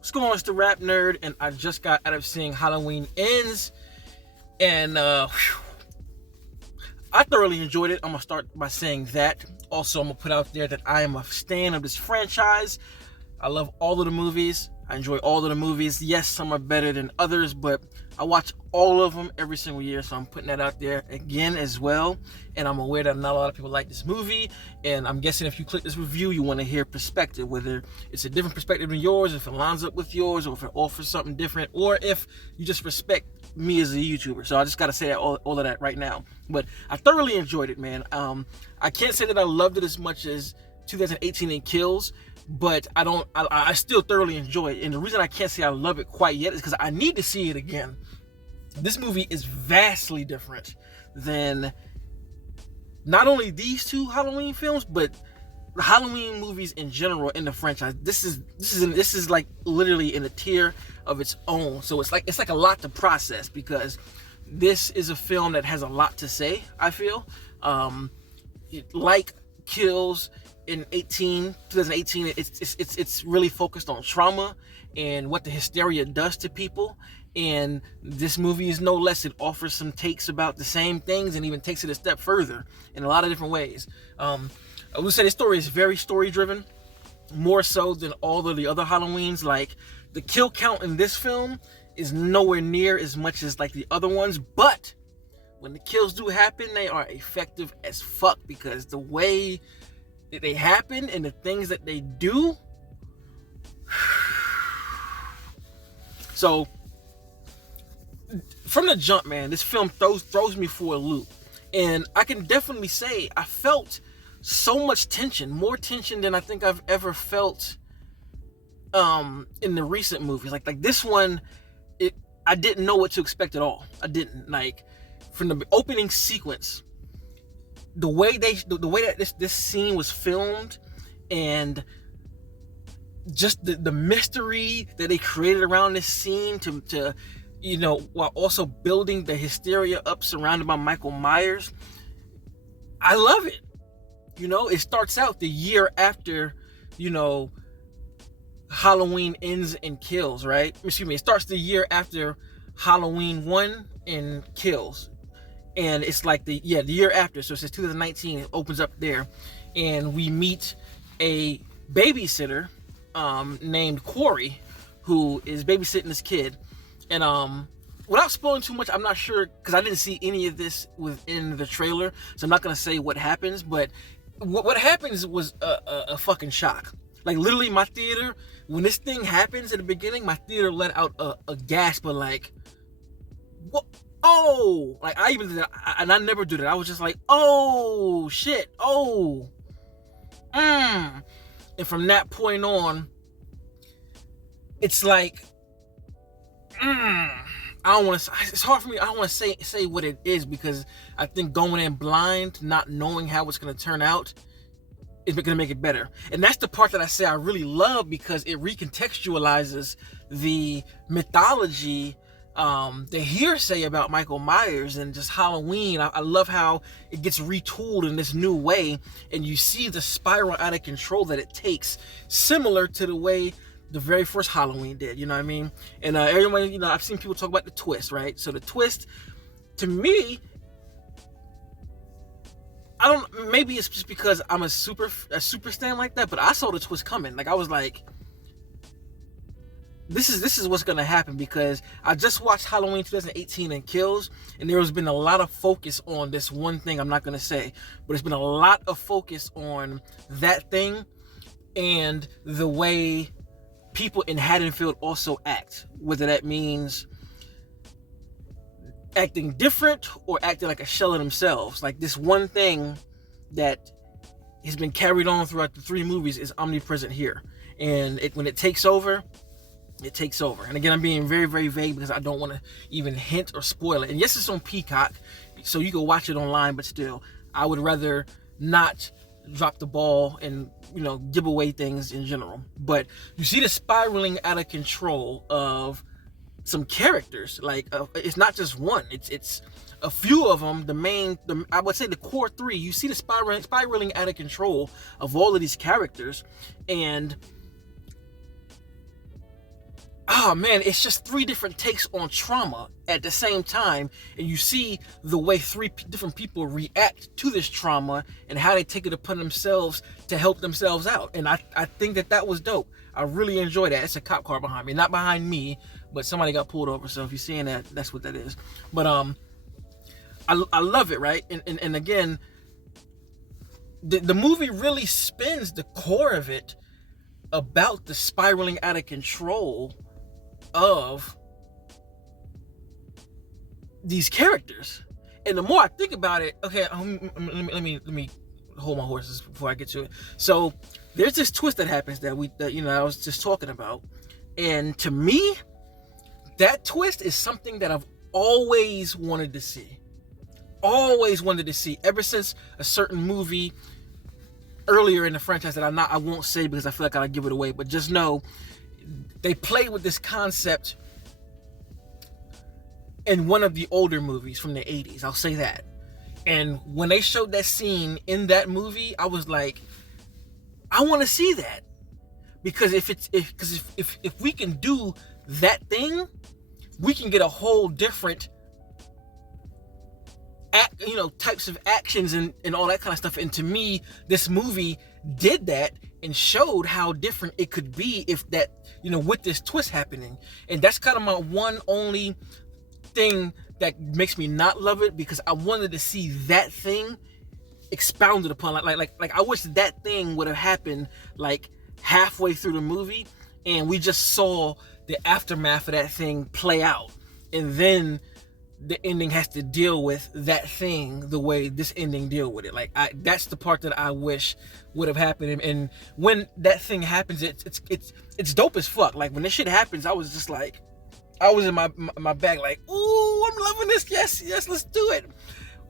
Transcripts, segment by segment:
What's going on? It's the RapNerd, and I just got out of seeing Halloween Ends, and I thoroughly enjoyed it. I'm gonna start by saying that. Also, I'm gonna put out there that I am a stan of this franchise. I love all of the movies. I enjoy all of the movies. Yes, some are better than others, but I watch all of them every single year, so I'm putting that out there again as well. And I'm aware that not a lot of people like this movie, and I'm guessing if you click this review, you want to hear perspective, whether it's a different perspective than yours, if it lines up with yours, or if it offers something different, or if you just respect me as a YouTuber. So I just got to say that all of that right now. But I thoroughly enjoyed it, man. I can't say that I loved it as much as 2018 and Kills, but I still thoroughly enjoy it. And the reason I can't say I love it quite yet is because I need to see it again. This movie is vastly different than not only these two Halloween films, but the Halloween movies in general in the franchise. This is like literally in a tier of its own. So it's like a lot to process, because this is a film that has a lot to say, I feel. Like Kills in 2018, it's really focused on trauma and what the hysteria does to people. And this movie is no less. It offers some takes about the same things and even takes it a step further in a lot of different ways. I would say this story is very story driven, more so than all of the other Halloweens. Like, the kill count in this film is nowhere near as much as like the other ones, but when the kills do happen, they are effective as fuck, because the way that they happen and the things that they do. So from the jump, man, this film throws me for a loop. And I can definitely say I felt so much tension, more tension than I think I've ever felt in the recent movies. Like this one, I didn't know what to expect at all. I didn't. Like, from the opening sequence, the way that this scene was filmed, and just the mystery that they created around this scene to while also building the hysteria up surrounded by Michael Myers. I love it. It starts out the year after, Halloween Ends and Kills, right? Excuse me, it starts the year after Halloween 1 and Kills. And it's like the year after. So it says 2019, it opens up there. And we meet a babysitter named Corey, who is babysitting this kid. And without spoiling too much, I'm not sure, because I didn't see any of this within the trailer, so I'm not going to say what happens. But what happens was a fucking shock. Like, literally, my theater, when this thing happens at the beginning, my theater let out a gasp of like, what? Oh, like, I even did that, and I never do that. I was just like, oh shit, oh, and from that point on, it's like, I don't want to. It's hard for me. I don't want to say what it is, because I think going in blind, not knowing how it's going to turn out, is going to make it better. And that's the part that I say I really love, because it recontextualizes the mythology, the hearsay about Michael Myers and just Halloween. I love how it gets retooled in this new way, and you see the spiral out of control that it takes, similar to the way the very first Halloween did. You know what I mean? And everyone, I've seen people talk about the twist, right? So the twist, to me, maybe it's just because I'm a super stan like that, but I saw the twist coming. Like, I was like, this is what's gonna happen, because I just watched Halloween 2018 and Kills, and there has been a lot of focus on this one thing. I'm not gonna say, but it's been a lot of focus on that thing and the way people in Haddonfield also act, whether that means acting different or acting like a shell of themselves. Like, this one thing that has been carried on throughout the 3 movies is omnipresent here, and when it takes over, it takes over. And again, I'm being very, very vague, because I don't want to even hint or spoil it. And yes, it's on Peacock, so you can watch it online, but still, I would rather not drop the ball and give away things in general. But you see the spiraling out of control of some characters. Like, it's not just one, it's a few of them. I would say the core 3, you see the spiraling out of control of all of these characters. And oh man, it's just three different takes on trauma at the same time, and you see the way three different people react to this trauma and how they take it upon themselves to help themselves out. And I think that was dope. I really enjoy that. It's a cop car behind me, not behind me, but somebody got pulled over. So if you're seeing that, that's what that is. But I love it, right? And again, the movie really spins the core of it about the spiraling out of control of these characters. And the more I think about it, okay, let me hold my horses before I get to it. So there's this twist that happens that I was just talking about, and to me, that twist is something that I've always wanted to see. Ever since a certain movie earlier in the franchise that I won't say because I feel like I'll give it away, but just know they played with this concept in one of the older movies from the 80s. I'll say that. And when they showed that scene in that movie, I was like, I want to see that. Because if we can do that thing, we can get a whole different types of actions and all that kind of stuff. And to me, this movie did that and showed how different it could be if that, with this twist happening. And that's kind of my one only thing that makes me not love it, because I wanted to see that thing expounded upon. Like I wish that thing would have happened like halfway through the movie and we just saw the aftermath of that thing play out, and then the ending has to deal with that thing the way this ending deal with it. That's the part that I wish would have happened. And when that thing happens, it's dope as fuck. Like when this shit happens, I was just like, I was in my bag like, ooh, I'm loving this. Yes, let's do it.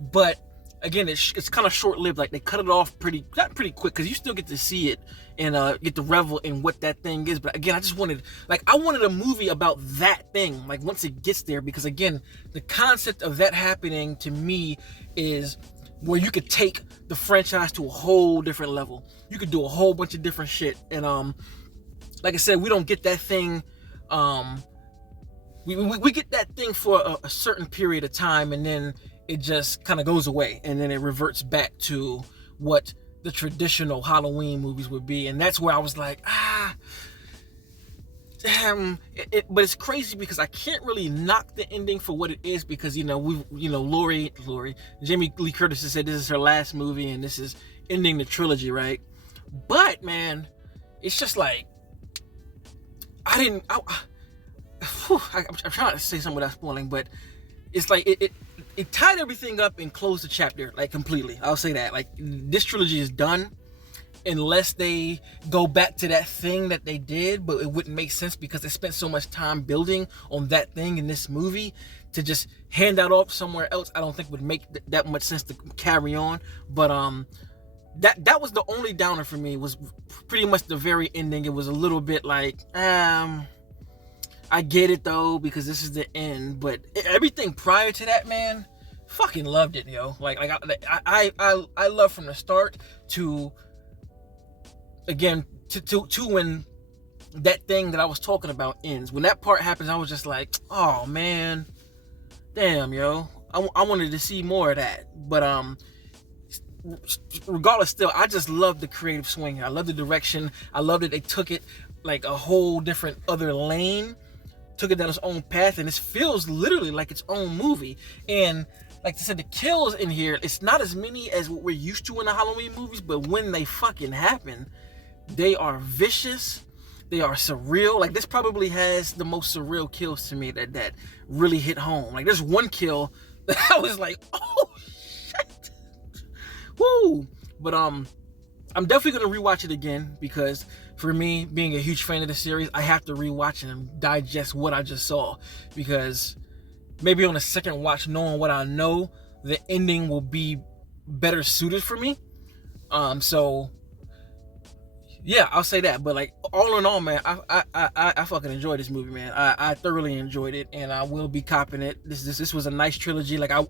But again, it's kind of short-lived. Like they cut it off not pretty quick, because you still get to see it and get to revel in what that thing is. But again, I wanted a movie about that thing, like once it gets there, because again, the concept of that happening to me is where you could take the franchise to a whole different level. You could do a whole bunch of different shit. And like I said, we don't get that thing. We get that thing for a certain period of time, and then it just kind of goes away, and then it reverts back to what the traditional Halloween movies would be. And that's where I was like, damn. But it's crazy because I can't really knock the ending for what it is, because Laurie, Jamie Lee Curtis has said this is her last movie and this is ending the trilogy, right? But man, it's just like I'm trying to say something without spoiling, but it's like it tied everything up and closed the chapter like completely. I'll say that. Like this trilogy is done unless they go back to that thing that they did, but it wouldn't make sense because they spent so much time building on that thing in this movie. To just hand that off somewhere else, I don't think would make that much sense to carry on. But that was the only downer for me, was pretty much the very ending. It was a little bit like, I get it though, because this is the end, but everything prior to that, man, fucking loved it, yo. Like I love from the start to, again, to when that thing that I was talking about ends. When that part happens, I was just like, oh man, damn, yo, I wanted to see more of that. But regardless, still, I just love the creative swing. I love the direction. I love that they took it like a whole different other lane, took it down its own path, and it feels literally like its own movie. And like I said, the kills in here, it's not as many as what we're used to in the Halloween movies, but when they fucking happen, they are vicious, they are surreal. Like this probably has the most surreal kills to me that really hit home. Like there's one kill that I was like, oh shit, woo. But I'm definitely gonna rewatch it again, because for me, being a huge fan of the series, I have to rewatch and digest what I just saw, because maybe on a second watch, knowing what I know, the ending will be better suited for me. So yeah, I'll say that. But like all in all, man, I fucking enjoyed this movie, man. I thoroughly enjoyed it, and I will be copping it. This was a nice trilogy. Like I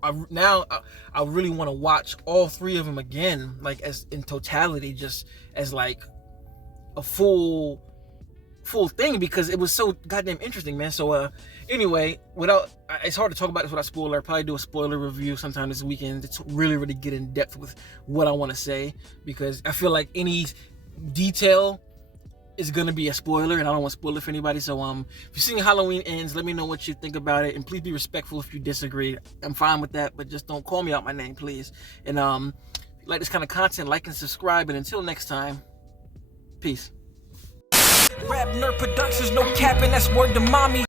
really want to watch all three of them again, like as in totality, just as like a full full thing because it was so goddamn interesting, man. So anyway, it's hard to talk about this without spoiler. I'll probably do a spoiler review sometime this weekend to really get in depth with what I want to say, because I feel like any detail is gonna be a spoiler, and I don't want to spoil it for anybody. So if you're seeing Halloween Ends, let me know what you think about it, and please be respectful if you disagree. I'm fine with that, but just don't call me out my name, please. And if you like this kind of content, like and subscribe. And until next time, peace. RapNerd Productions, no capping, that's word to mommy.